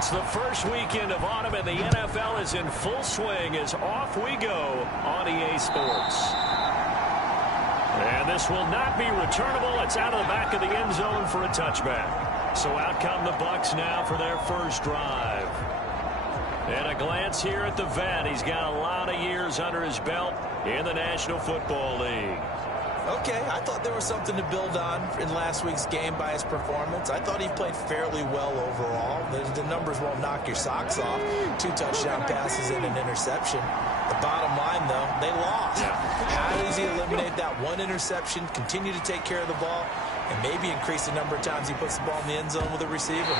It's the first weekend of autumn, and the NFL is in full swing as off we go on EA Sports. And this will not be returnable. It's out of the back of the end zone for a touchback. So out come the Bucs now for their first drive. And a glance here at the vet. He's got a lot of years under his belt in the National Football League. Okay, I thought there was something to build on in last week's game by his performance. I thought he played fairly well overall. The numbers won't knock your socks off. 2 touchdown passes and an interception. The bottom line, though, they lost. Yeah. How does he eliminate that one interception, continue to take care of the ball, and maybe increase the number of times he puts the ball in the end zone with a receiver?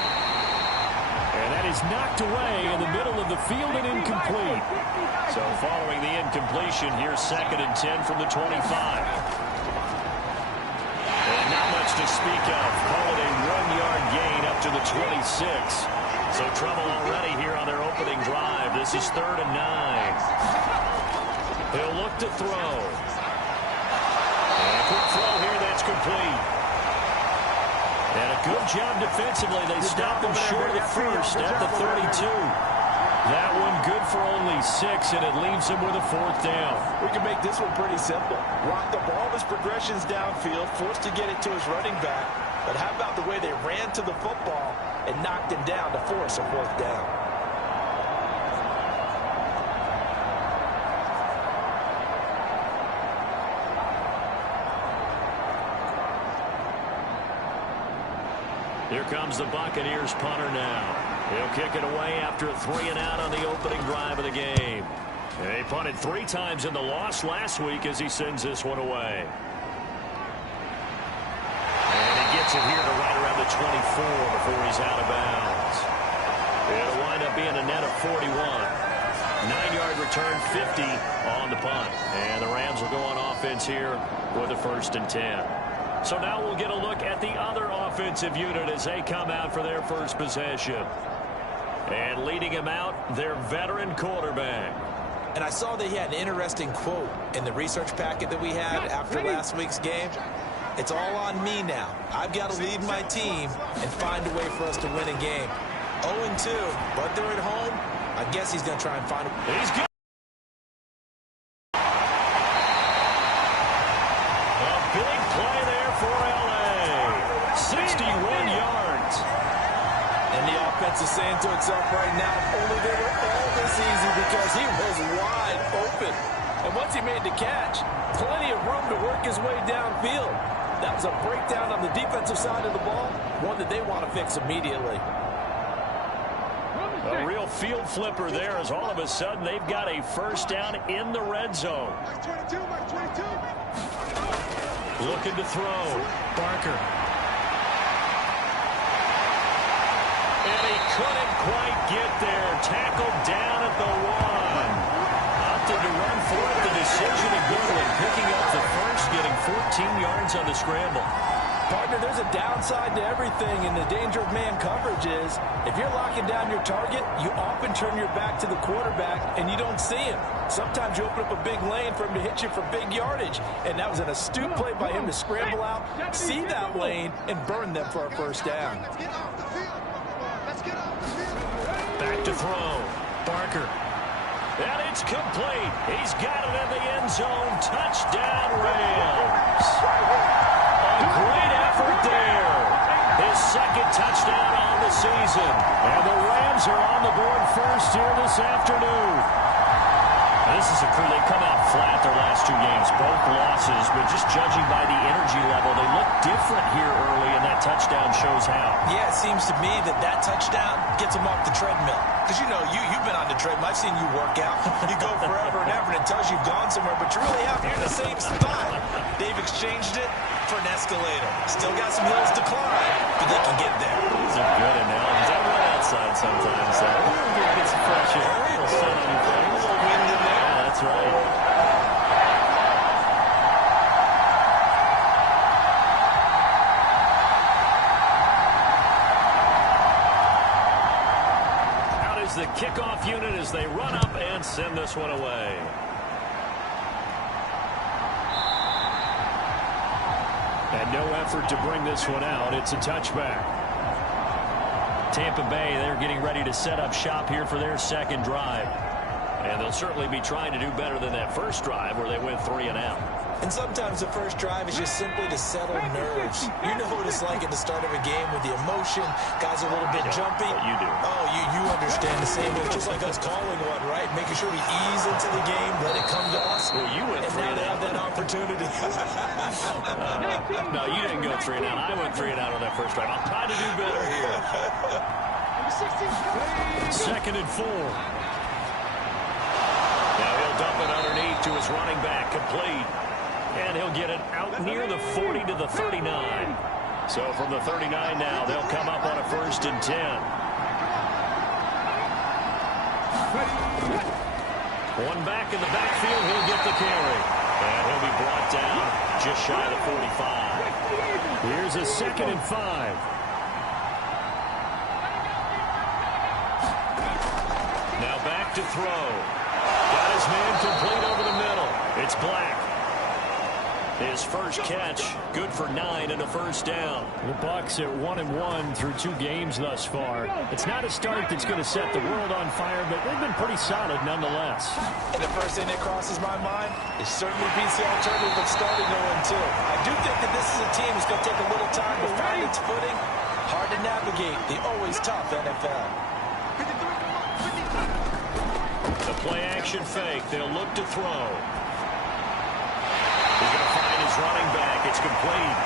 And that is knocked away in the middle of the field and incomplete. So following the incompletion, here's 2nd and 10 from the 25. And not much to speak of. Call it a 1-yard gain up to the 26. So trouble already here on their opening drive. This is 3rd and 9. He'll look to throw. And a quick throw here that's complete. And a good job defensively. They stopped him short of first at the 32. That one good for only 6, and it leaves him with a 4th down. We can make this one pretty simple. Rock the ball of his progressions downfield, forced to get it to his running back. But how about the way they ran to the football and knocked him down to force a 4th down? Here comes the Buccaneers punter now. He'll kick it away after a 3-and-out on the opening drive of the game. And they punted 3 times in the loss last week as he sends this one away. And he gets it here to right around the 24 before he's out of bounds. It'll wind up being a net of 41. 9-yard return, 50 on the punt. And the Rams will go on offense here with a 1st and 10. So now we'll get a look at the other offensive unit as they come out for their first possession. And leading him out, their veteran quarterback. And I saw that he had an interesting quote in the research packet that we had after last week's game. It's all on me now. I've got to lead my team and find a way for us to win a game. 0-2, but they're at home. I guess he's going to try and find a way. He's good. A big play there for L.A. 61 yards. And the offense is saying to itself right now, if only they were all this easy, because he was wide open. And once he made the catch, plenty of room to work his way downfield. That was a breakdown on the defensive side of the ball, one that they want to fix immediately. A real field flipper there as all of a sudden they've got a 1st down in the red zone. Looking to throw. Barker. And he couldn't quite get there. Tackled down at the 1. Opted to run for it. The decision to go and picking up the 1st, getting 14 yards on the scramble. Partner, there's a downside to everything, and the danger of man coverage is if you're locking down your target, you often turn your back to the quarterback, and you don't see him. Sometimes you open up a big lane for him to hit you for big yardage, and that was an astute play by him to scramble out, see that lane, and burn them for a 1st down. Back to throw. Barker. And it's complete. He's got it in the end zone. Touchdown, Rams. A great effort there. His 2nd touchdown on the season. And the Rams are on the board first here this afternoon. This is a crew. They come out flat their last 2 games, both losses, but just judging by the energy level, they look different here early, and that touchdown shows how. Yeah, it seems to me that touchdown gets them off the treadmill. Because, you know, you've been on the treadmill. I've seen you work out. You go forever and ever, and it tells you've gone somewhere, but you're really out here in the same spot. They've exchanged it for an escalator. Still got some hills to climb, but they can get there. These are good analogies. I run outside sometimes. Get some fresh air. A little sun on your face. A little wind in there. Yeah, that's right. The kickoff unit as they run up and send this one away. And no effort to bring this one out. It's a touchback. Tampa Bay, they're getting ready to set up shop here for their second drive. And they'll certainly be trying to do better than that first drive where they went 3 and out. And sometimes the first drive is just simply to settle nerves. You know what it's like at the start of a game with the emotion, guys a little bit jumpy. You do. Oh, you understand the same way. Just like us calling one, right? Making sure we ease into the game, let it come to us. Well, you went 3 and now they have out. that opportunity. No, you didn't go 3 and out. I went 3 and out on that first drive. I'll try to do better here. 2nd and 4. Now he'll dump it underneath to his running back, complete. And he'll get it out near the 40 to the 39. So from the 39 now, they'll come up on a 1st and 10. One back in the backfield, he'll get the carry. And he'll be brought down just shy of the 45. Here's a 2nd and 5. Now back to throw. Got his man complete over the middle. It's Black. His first catch, good for 9 and a 1st down. The Bucs at 1-1 through 2 games thus far. It's not a start that's going to set the world on fire, but they've been pretty solid nonetheless. And the first thing that crosses my mind is certainly beats the alternative of starting 0-2. I do think that this is a team that's going to take a little time to find its footing. Hard to navigate the always tough NFL. The play-action fake. They'll look to throw. He's going to find his running back. It's complete.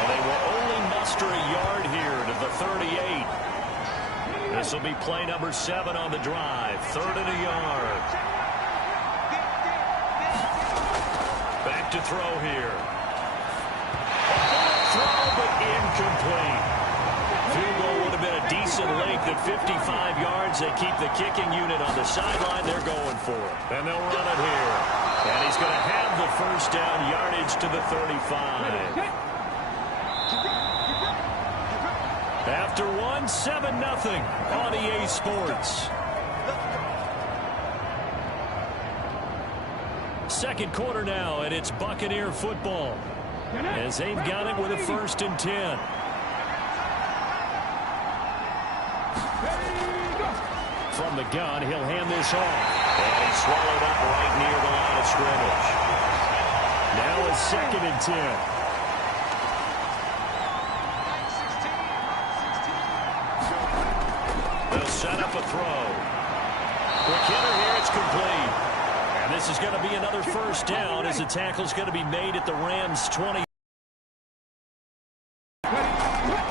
And they will only muster a yard here to the 38. This will be play number 7 on the drive. 3rd and a yard. Back to throw here. Throw, but incomplete. Field goal would have been a decent length at 55 yards. They keep the kicking unit on the sideline. They're going for it. And they'll run it here. And he's going to have the 1st down, yardage to the 35. After 1, 7-0 on EA Sports. 2nd quarter now, and it's Buccaneer football. As they've got it with a 1st and 10. From the gun, he'll hand this off. And he's swallowed up right near the line of scrimmage. Now a 2nd and 10. They'll set up a throw. Quick hitter here, it's complete. And this is going to be another 1st down as the tackle's going to be made at the Rams' 20.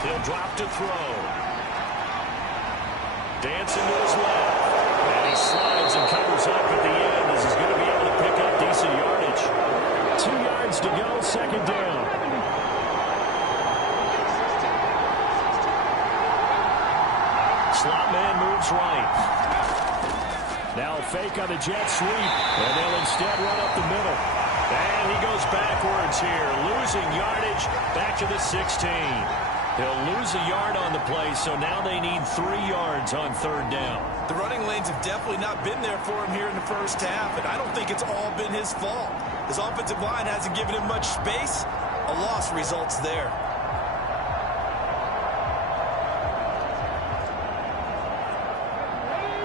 He'll drop to throw. Dancing to his left. And he slides and covers up at the end as he's going to be able to pick up decent yardage. 2 yards to go, 2nd down. Slot man moves right. Now a fake on the jet sweep, and they'll instead run up the middle. And he goes backwards here, losing yardage back to the 16. He'll lose a yard on the play, so now they need 3 yards on 3rd down. The running lanes have definitely not been there for him here in the first half, and I don't think it's all been his fault. His offensive line hasn't given him much space. A loss results there.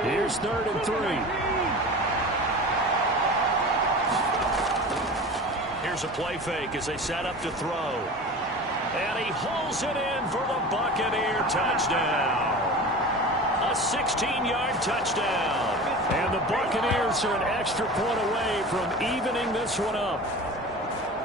Here's 3rd and 3. Here's a play fake as they set up to throw. And he hauls it in for the Buccaneer touchdown. A 16-yard touchdown. And the Buccaneers are an extra point away from evening this one up.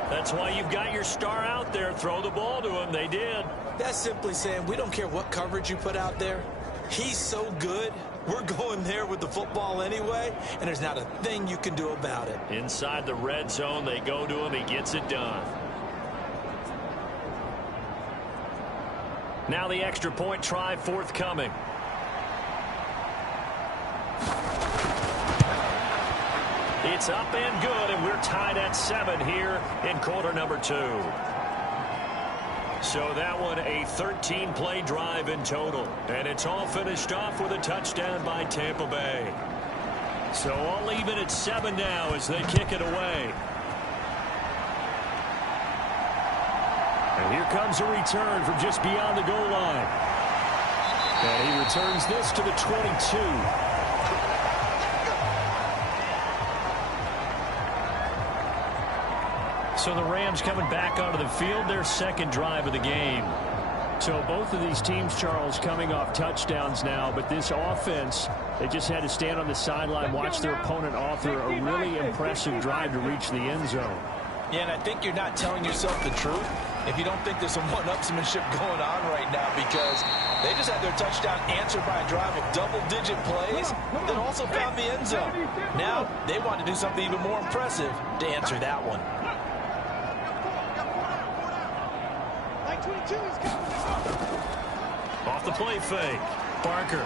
That's why you've got your star out there. Throw the ball to him. They did. That's simply saying we don't care what coverage you put out there. He's so good. We're going there with the football anyway, and there's not a thing you can do about it. Inside the red zone, they go to him. He gets it done. Now the extra point try forthcoming. It's up and good, and we're tied at 7 here in quarter number 2. So that one a 13-play drive in total. And it's all finished off with a touchdown by Tampa Bay. So all even at 7 now as they kick it away. And here comes a return from just beyond the goal line. And he returns this to the 22. So the Rams coming back onto the field, their second drive of the game. So both of these teams, Charles, coming off touchdowns now, but this offense, they just had to stand on the sideline, watch their opponent author a really impressive drive to reach the end zone. Yeah, and I think you're not telling yourself the truth if you don't think there's some one-upsmanship going on right now, because they just had their touchdown answered by a drive of double-digit plays that also found the end zone. Now they want to do something even more impressive to answer that one. Off the play fake. Barker.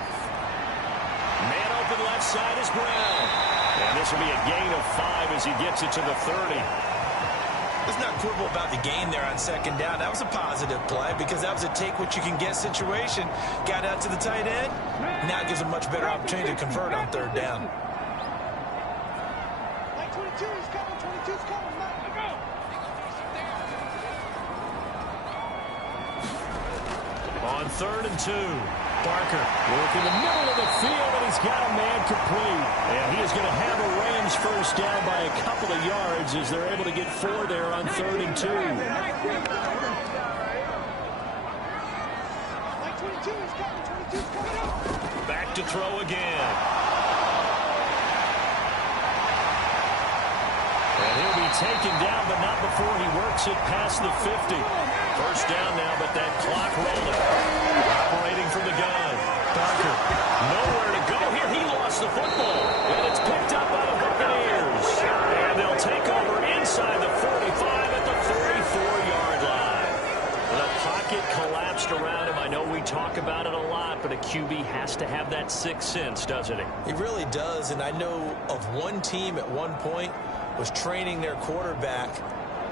Man open left side is Brown. And this will be a gain of 5 as he gets it to the 30. Let's not quibble about the gain there on second down. That was a positive play because that was a take-what-you-can-get situation. Got out to the tight end. Now it gives a much better opportunity to convert on third down. 22 is coming. 22 is coming. Go. On 3rd and 2. Barker working the middle of the field, and he's got a man complete. And he is going to have a Rams first down by a couple of yards as they're able to get 4 there on 3rd and 2. Back to throw again. And he'll be taken down, but not before he works it past the 50. First down now, but that clock rolling. Operating from the gun. Barker, nowhere to go here. He lost the football, and it's picked up by the Buccaneers. And they'll take over inside the 45 at the 44-yard line. The pocket collapsed around him. I know we talk about it a lot, but a QB has to have that sixth sense, doesn't he? He really does, and I know of one team at one point was training their quarterback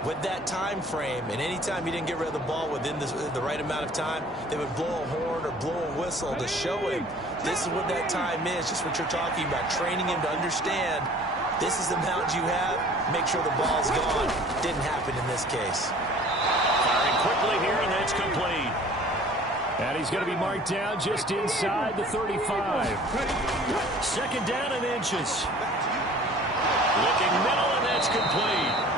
with that time frame, and anytime he didn't get rid of the ball within the right amount of time, they would blow a horn or blow a whistle to show him this is what that time is, just what you're talking about, training him to understand this is the amount you have, make sure the ball's gone. Didn't happen in this case. Firing quickly here, and that's complete. And he's going to be marked down just inside the 35. Second down and inches. Looking middle, and that's complete.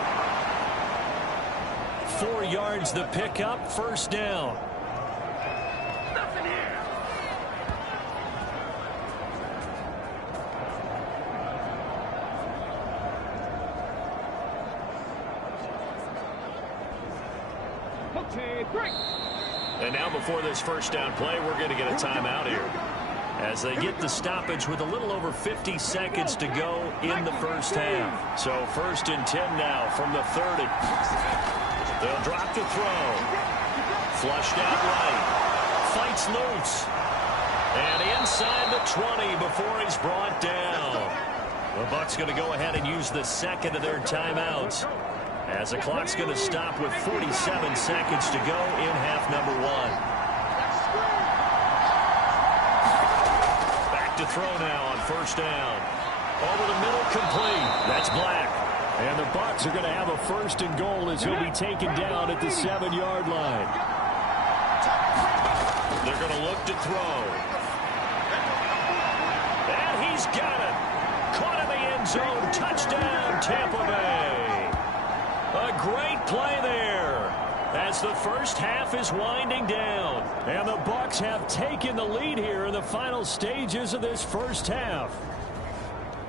4 yards the pickup, first down. And now before this first down play, we're going to get a timeout here, as they get the stoppage with a little over 50 seconds to go in the first half. So 1st and 10 now from the 30. They'll drop to throw. Flushed out right. Fights loose. And inside the 20 before he's brought down. The Bucs going to go ahead and use the second of their timeouts, as the clock's going to stop with 47 seconds to go in half number 1. To throw now on first down. Over the middle, complete. That's Black. And the Bucs are going to have a 1st and goal as he'll be taken down at the 7-yard line. They're going to look to throw. And he's got it. Caught in the end zone. Touchdown, Tampa Bay. A great play there, as the first half is winding down. And the Bucs have taken the lead here in the final stages of this first half.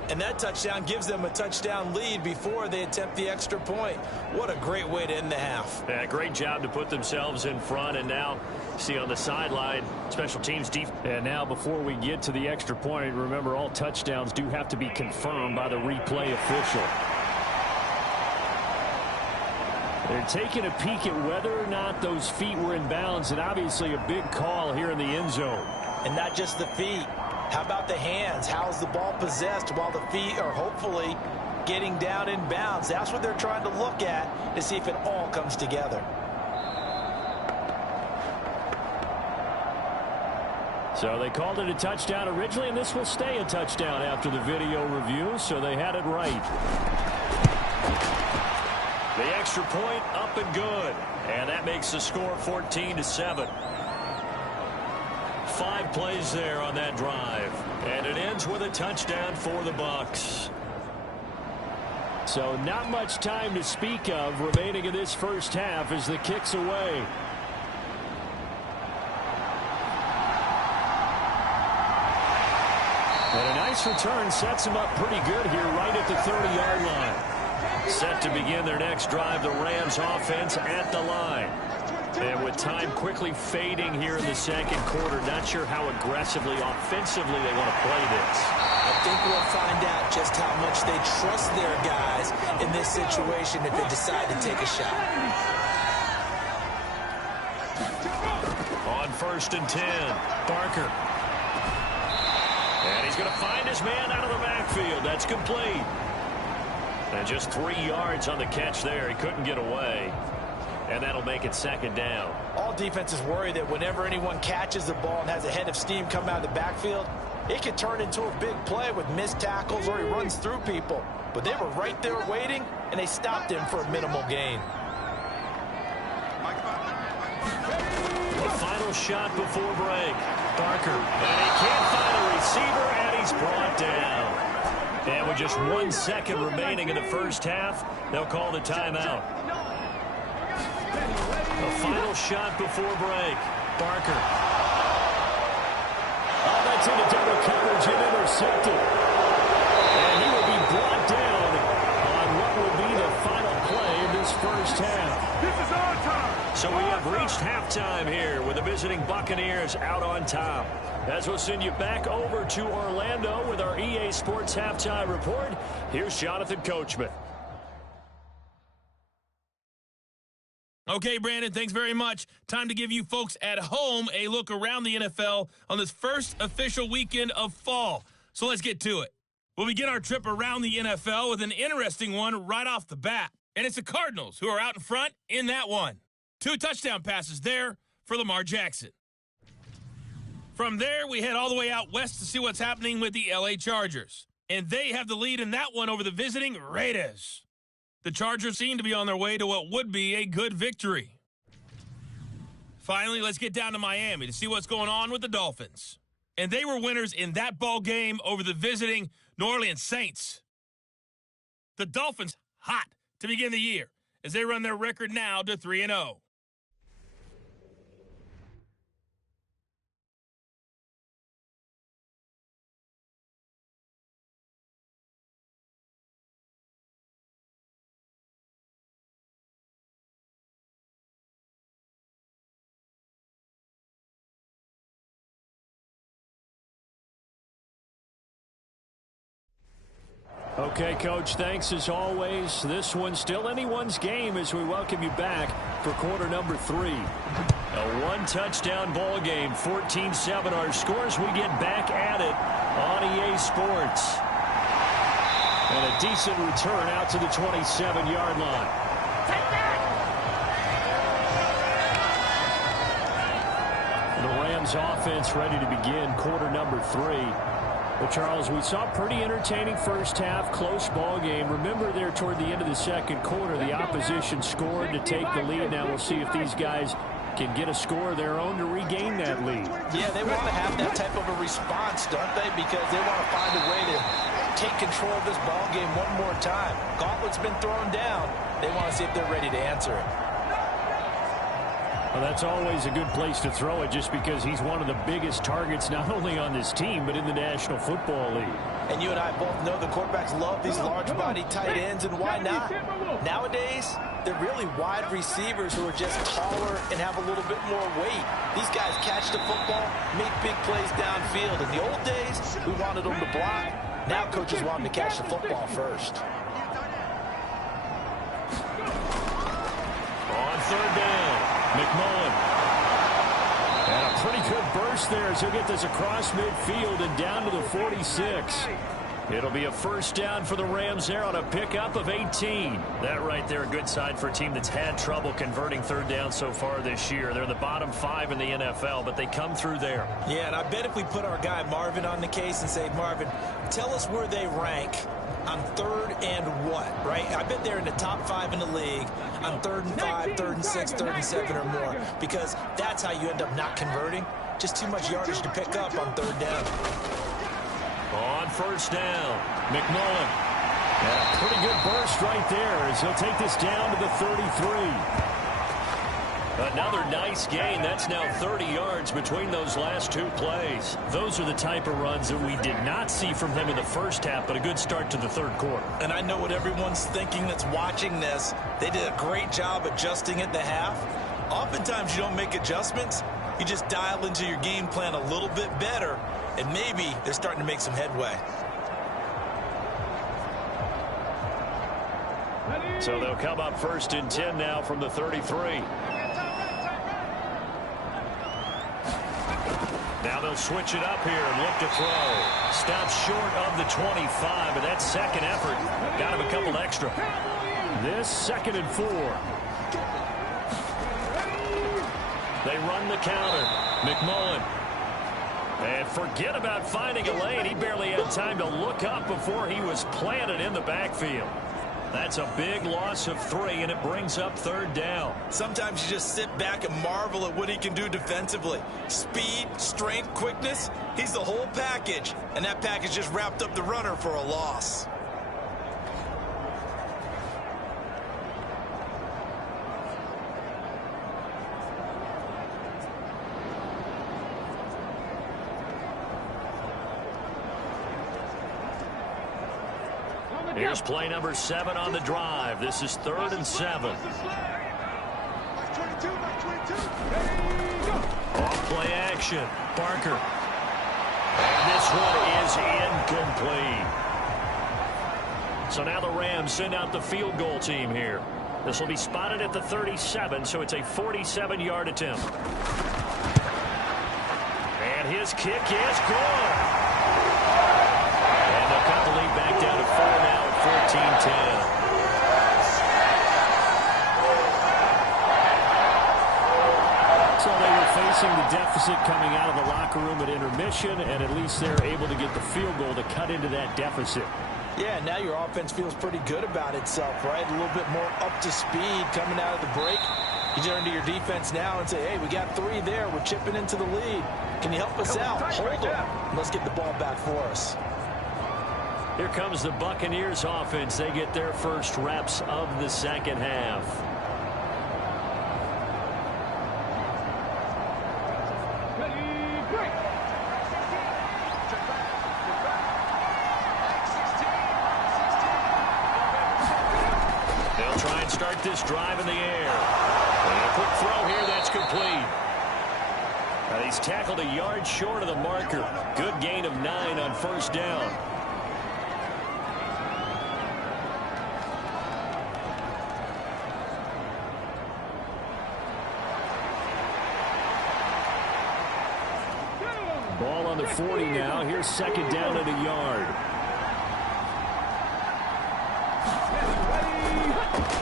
And that touchdown gives them a touchdown lead before they attempt the extra point. What a great way to end the half. Yeah, great job to put themselves in front, and now see on the sideline, special teams defense. And now before we get to the extra point, remember all touchdowns do have to be confirmed by the replay official. They're taking a peek at whether or not those feet were in bounds, and obviously a big call here in the end zone. And not just the feet. How about the hands? How's the ball possessed while the feet are hopefully getting down in bounds? That's what they're trying to look at to see if it all comes together. So they called it a touchdown originally, and this will stay a touchdown after the video review, so they had it right. The extra point up and good. And that makes the score 14-7. 5 plays there on that drive. And it ends with a touchdown for the Bucs. So not much time to speak of remaining in this first half as the kick's away. And a nice return sets them up pretty good here right at the 30-yard line. Set to begin their next drive, the Rams offense at the line. And with time quickly fading here in the second quarter, not sure how aggressively, offensively they want to play this. I think we'll find out just how much they trust their guys in this situation if they decide to take a shot. On 1st and 10, Barker. And he's going to find his man out of the backfield. That's complete. And just 3 yards on the catch there. He couldn't get away. And that'll make it 2nd down. All defenses worry that whenever anyone catches the ball and has a head of steam come out of the backfield, it could turn into a big play with missed tackles or he runs through people. But they were right there waiting, and they stopped him for a minimal gain. The final shot before break. Barker. And he can't find a receiver, and he's brought down. And with just 1 second remaining in the first half, they'll call the timeout. The final shot before break. Barker. Oh, that's into double coverage and intercepted. And he will be brought down on what will be the final play of this first half. This is our time. So we have reached halftime here with the visiting Buccaneers out on top. As we'll send you back over to Orlando with our EA Sports Halftime Report, here's Jonathan Coachman. Okay, Brandon, thanks very much. Time to give you folks at home a look around the NFL on this first official weekend of fall. So let's get to it. We'll begin our trip around the NFL with an interesting one right off the bat. And it's the Cardinals who are out in front in that one. 2 touchdown passes there for Lamar Jackson. From there, we head all the way out west to see what's happening with the LA Chargers. And they have the lead in that one over the visiting Raiders. The Chargers seem to be on their way to what would be a good victory. Finally, let's get down to Miami to see what's going on with the Dolphins. And they were winners in that ball game over the visiting New Orleans Saints. The Dolphins hot to begin the year as they run their record now to 3-0. Okay, Coach, thanks as always. This one's still anyone's game as we welcome you back for quarter number 3. A 1-touchdown ball game, 14-7 our scores. We get back at it on EA Sports. And a decent return out to the 27-yard line. The Rams offense ready to begin quarter number 3. Well, Charles, we saw a pretty entertaining first half, close ball game. Remember there toward the end of the second quarter, the opposition scored to take the lead. Now we'll see if these guys can get a score of their own to regain that lead. Yeah, they want to have that type of a response, don't they? Because they want to find a way to take control of this ball game one more time. Gauntlet's been thrown down. They want to see if they're ready to answer it. Well, that's always a good place to throw it just because he's one of the biggest targets not only on this team but in the National Football League. And you and I both know the quarterbacks love these large-body tight ends, and why not? Nowadays, they're really wide receivers who are just taller and have a little bit more weight. These guys catch the football, make big plays downfield. In the old days, we wanted them to block. Now coaches want them to catch the football first. On 3rd down, McMullen. And a pretty good burst there as he'll get this across midfield and down to the 46. It'll be a 1st down for the Rams there on a pickup of 18. That right there, a good sign for a team that's had trouble converting 3rd down so far this year. They're in the bottom 5 in the NFL, but they come through there. Yeah, and I bet if we put our guy Marvin on the case and say, Marvin, tell us where they rank on 3rd and what, right? I bet they're in the top 5 in the league on 3rd and 5, 3rd and 6, 3rd and 7 or more, because that's how you end up not converting. Just too much yardage to pick up on third down. On first down, McMullen. Yeah, pretty good burst right there as he'll take this down to the 33. Another nice gain. That's now 30 yards between those last two plays. Those are the type of runs that we did not see from him in the first half, but a good start to the third quarter. And I know what everyone's thinking that's watching this. They did a great job adjusting at the half. Oftentimes you don't make adjustments. You just dial into your game plan a little bit better, and maybe they're starting to make some headway. So they'll come up first and 10 now from the 33. Now they'll switch it up here and look to throw. Stops short of the 25, but that second effort got him a couple extra. This 2nd and 4. They run the counter. McMullen. And forget about finding a lane. He barely had time to look up before he was planted in the backfield. That's a big loss of 3, and it brings up third down. Sometimes you just sit back and marvel at what he can do defensively. Speed, strength, quickness, he's the whole package. And that package just wrapped up the runner for a loss. Here's play number 7 on the drive. This is 3rd and 7. Off play action. Barker. And this one is incomplete. So now the Rams send out the field goal team here. This will be spotted at the 37, so it's a 47-yard attempt. And his kick is good. And they'll cut the lead back down to 4 now at 14-10. So they were facing the deficit coming out of the locker room at intermission, and at least they're able to get the field goal to cut into that deficit. Yeah, now your offense feels pretty good about itself, right? A little bit more up to speed coming out of the break. You turn to your defense now and say, hey, we got 3 there. We're chipping into the lead. Can you help us out? Hold them. Let's get the ball back for us. Here comes the Buccaneers offense. They get their first reps of the second half. They'll try and start this drive in the air. And a quick throw here, that's complete. Now he's tackled a yard short of the marker. Good gain of 9 on first down. Ball on the 40 now. Here's second down and a yard.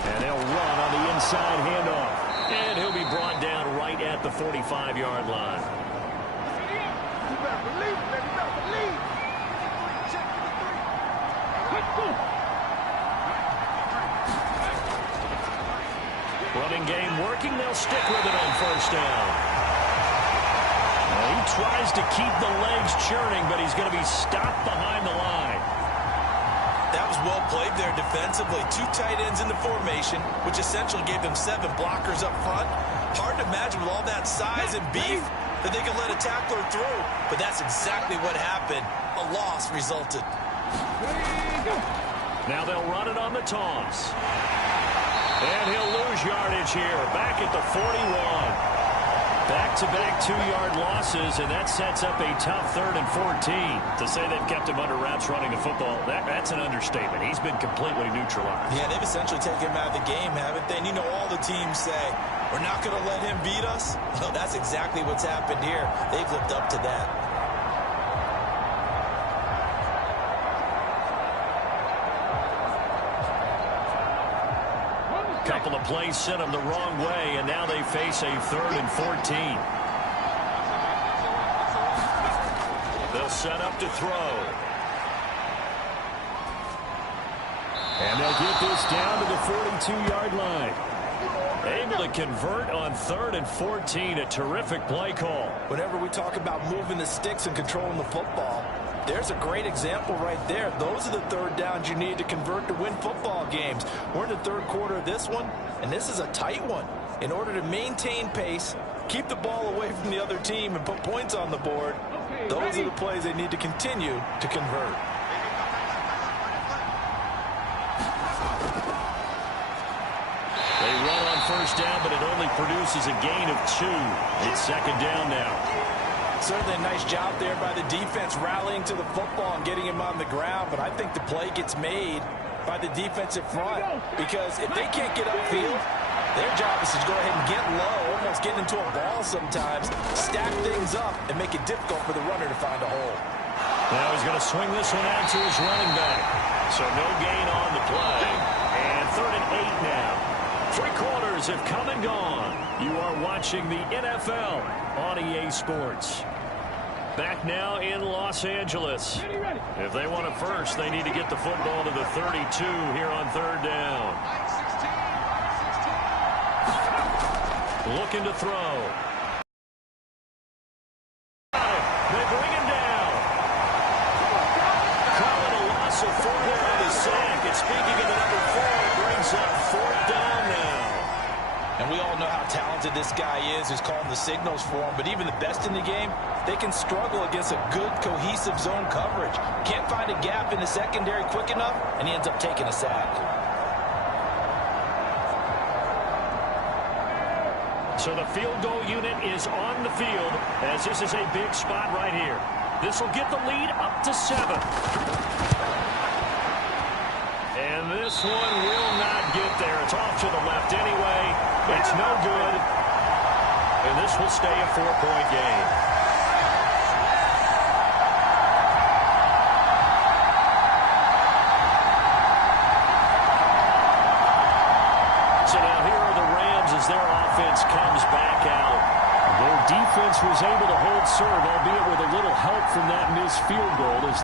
And they'll run on the inside handoff. And he'll be brought down right at the 45-yard line. Running game working. They'll stick with it on first down. He tries to keep the legs churning, but he's going to be stopped behind the line. That was well played there defensively. 2 tight ends in the formation, which essentially gave them 7 blockers up front. Hard to imagine with all that size and beef that they could let a tackler through. But that's exactly what happened. A loss resulted. Now they'll run it on the toss. And he'll lose yardage here. Back at the 41. Back-to-back 2-yard losses, and that sets up a tough 3rd and 14. To say they've kept him under wraps running the football, that's an understatement. He's been completely neutralized. Yeah, they've essentially taken him out of the game, haven't they? And you know all the teams say, we're not going to let him beat us. Well, that's exactly what's happened here. They've lived up to that. Couple of plays sent them the wrong way, and now they face a 3rd and 14. They'll set up to throw. And they'll get this down to the 42-yard line. Able to convert on 3rd and 14. A terrific play call. Whenever we talk about moving the sticks and controlling the football, there's a great example right there. Those are the third downs you need to convert to win football games. We're in the third quarter of this one, and this is a tight one. In order to maintain pace, keep the ball away from the other team, and put points on the board, those are the plays they need to continue to convert. They run on first down, but it only produces a gain of 2. It's second down now. Certainly a nice job there by the defense rallying to the football and getting him on the ground, but I think the play gets made by the defensive front, because if they can't get upfield, their job is to go ahead and get low, almost get into a ball sometimes, stack things up, and make it difficult for the runner to find a hole. Now he's going to swing this one out to his running back. So no gain on the play. And 3rd and 8 now. 3 quarters have come and gone. You are watching the NFL on EA Sports. Back now in Los Angeles. If they want it first, they need to get the football to the 32 here on 3rd down. Looking to throw. They bring him down. Calling a loss of 4 there on the sack. And speaking of the number 4, it brings up 4th down now. And we all know how talented this guy is who's calling the signals for him, but even the best in the game, they can struggle against a good, cohesive zone coverage. Can't find a gap in the secondary quick enough, and he ends up taking a sack. So the field goal unit is on the field, as this is a big spot right here. This will get the lead up to 7. And this one will not get there. It's off to the left anyway. It's no good. And this will stay a 4-point game. So now here are the Rams as their offense comes back out. Their defense was able to hold serve, albeit with a little help from that missed field goal.